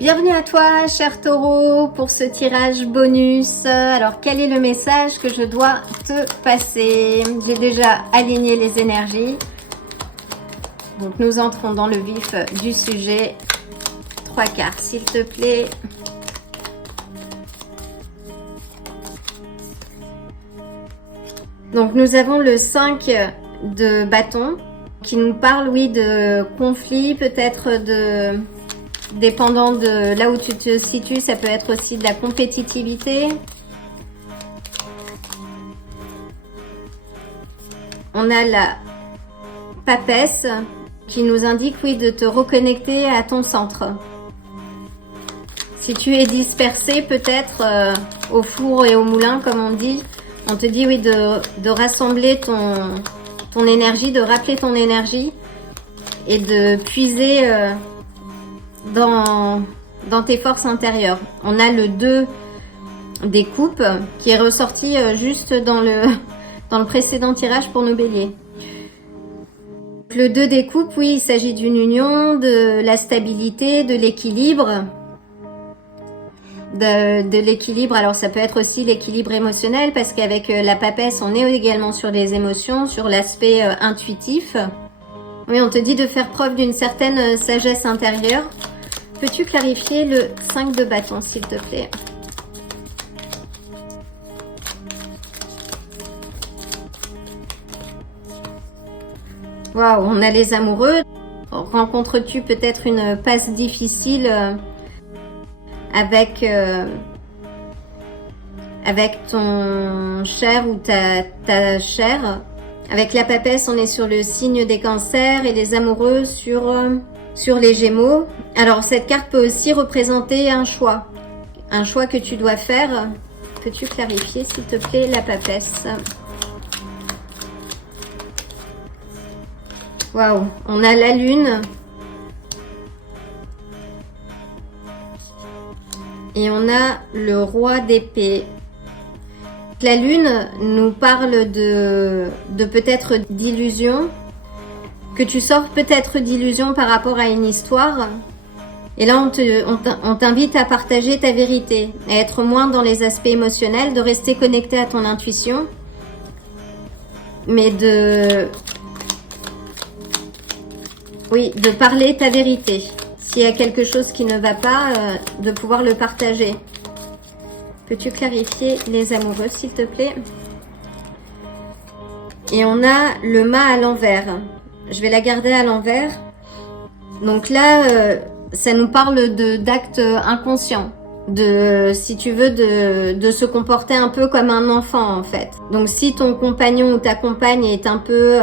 Bienvenue à toi, cher taureau, pour ce tirage bonus. Alors, quel est le message que je dois te passer? J'ai déjà aligné les énergies. Donc, nous entrons dans le vif du sujet. 3 cartes, s'il te plaît. Donc, nous avons le 5 de bâton qui nous parle, oui, de conflit, peut-être de... Dépendant de là où tu te situes, ça peut être aussi de la compétitivité. On a la papesse qui nous indique, oui, de te reconnecter à ton centre. Si tu es dispersé, peut-être au four et au moulin, comme on dit, on te dit, oui, de rassembler ton énergie, de rappeler ton énergie et de puiser... dans tes forces intérieures. On a le 2 des coupes qui est ressorti juste dans le précédent tirage pour nos béliers. Le 2 des coupes, oui, il s'agit d'une union, de la stabilité, de l'équilibre. De l'équilibre, alors ça peut être aussi l'équilibre émotionnel parce qu'avec la papesse, on est également sur les émotions, sur l'aspect intuitif. Oui, on te dit de faire preuve d'une certaine sagesse intérieure. Peux-tu clarifier le 5 de bâton, s'il te plaît? Waouh, on a les amoureux. Rencontres-tu peut-être une passe difficile avec ton cher ou ta chère? Avec la papesse, on est sur le signe des cancers et les amoureux sur les gémeaux. Alors, cette carte peut aussi représenter un choix que tu dois faire. Peux-tu clarifier, s'il te plaît, la papesse? Waouh, on a la lune. Et on a le roi d'épée. La lune nous parle de peut-être d'illusion, que tu sors peut-être d'illusion par rapport à une histoire. Et là, on t'invite à partager ta vérité, à être moins dans les aspects émotionnels, de rester connecté à ton intuition, mais de parler ta vérité. S'il y a quelque chose qui ne va pas, de pouvoir le partager. Peux-tu clarifier les amoureux, s'il te plaît? Et on a le mât à l'envers. Je vais la garder à l'envers. Donc là, ça nous parle d'actes inconscients. Si tu veux, de se comporter un peu comme un enfant, en fait. Donc si ton compagnon ou ta compagne est un peu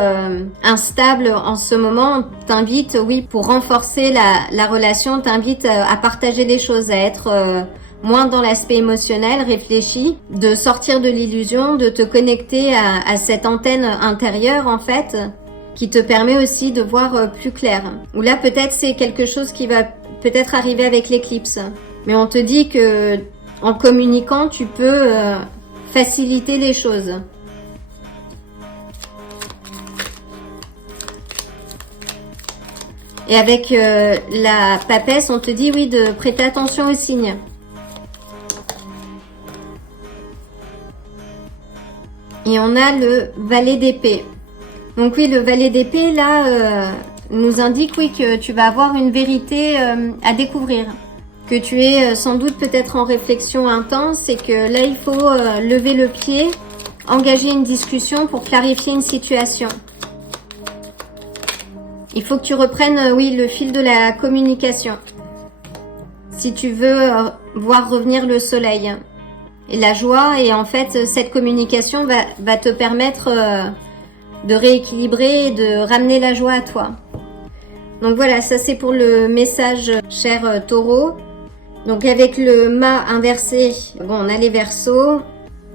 instable en ce moment, t'invite, oui, pour renforcer la relation, t'invite à partager des choses, à être... moins dans l'aspect émotionnel, réfléchi, de sortir de l'illusion, de te connecter à cette antenne intérieure en fait, qui te permet aussi de voir plus clair. Ou là peut-être c'est quelque chose qui va peut-être arriver avec l'éclipse. Mais on te dit que en communiquant, tu peux faciliter les choses. Et avec la papesse, on te dit oui de prêter attention aux signes. Et on a le valet d'épée. Donc oui, le valet d'épée, là, nous indique, oui, que tu vas avoir une vérité à découvrir. Que tu es sans doute peut-être en réflexion intense et que là, il faut lever le pied, engager une discussion pour clarifier une situation. Il faut que tu reprennes, oui, le fil de la communication. Si tu veux voir revenir le soleil. Et la joie, et en fait, cette communication va te permettre de rééquilibrer et de ramener la joie à toi. Donc voilà, ça c'est pour le message, cher taureau. Donc avec le mât inversé, bon, on a les verseaux,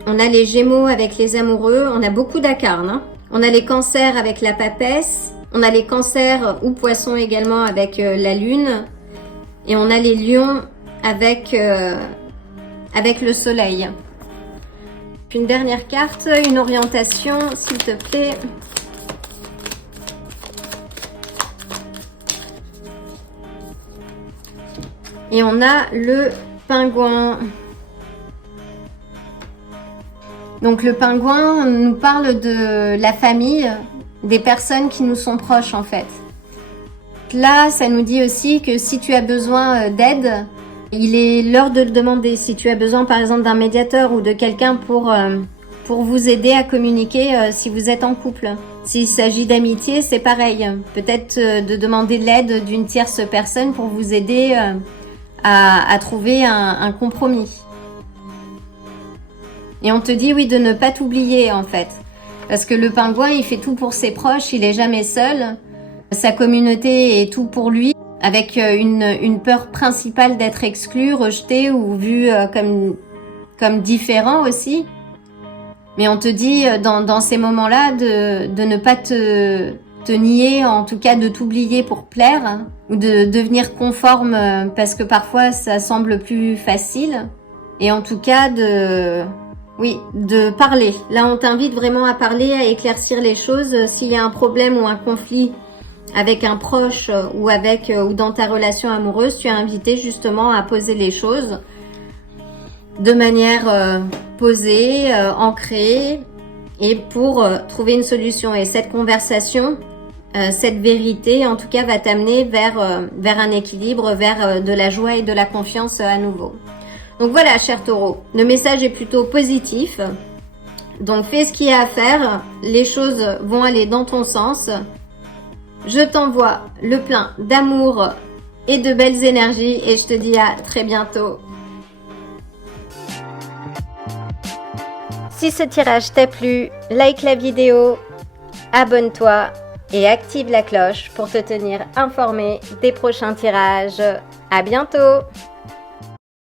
on a les gémeaux avec les amoureux, on a beaucoup d'acarnes, hein. On a les cancers avec la papesse, on a les cancers ou poissons également avec la lune, et on a les lions avec le soleil. Une dernière carte, une orientation, s'il te plaît. Et on a le pingouin. Donc le pingouin nous parle de la famille, des personnes qui nous sont proches en fait. Là, ça nous dit aussi que si tu as besoin d'aide, il est l'heure de le demander. Si tu as besoin par exemple d'un médiateur ou de quelqu'un pour vous aider à communiquer si vous êtes en couple. S'il s'agit d'amitié, c'est pareil. Peut-être de demander de l'aide d'une tierce personne pour vous aider à trouver un compromis. Et on te dit oui de ne pas t'oublier en fait. Parce que le pingouin, il fait tout pour ses proches, il est jamais seul. Sa communauté est tout pour lui, avec une peur principale d'être exclu, rejeté ou vu comme différent aussi. Mais on te dit dans ces moments-là de ne pas te nier, en tout cas de t'oublier pour plaire, hein, ou de devenir conforme parce que parfois ça semble plus facile. Et en tout cas de parler. Là on t'invite vraiment à parler, à éclaircir les choses. S'il y a un problème ou un conflit avec un proche ou dans ta relation amoureuse, tu es invité justement à poser les choses de manière posée, ancrée, et pour trouver une solution. Et cette conversation, cette vérité, en tout cas, va t'amener vers un équilibre, vers de la joie et de la confiance à nouveau. Donc voilà, cher Taureau, le message est plutôt positif. Donc fais ce qu'il y a à faire, les choses vont aller dans ton sens. Je t'envoie le plein d'amour et de belles énergies et je te dis à très bientôt. Si ce tirage t'a plu, like la vidéo, abonne-toi et active la cloche pour te tenir informé des prochains tirages. À bientôt!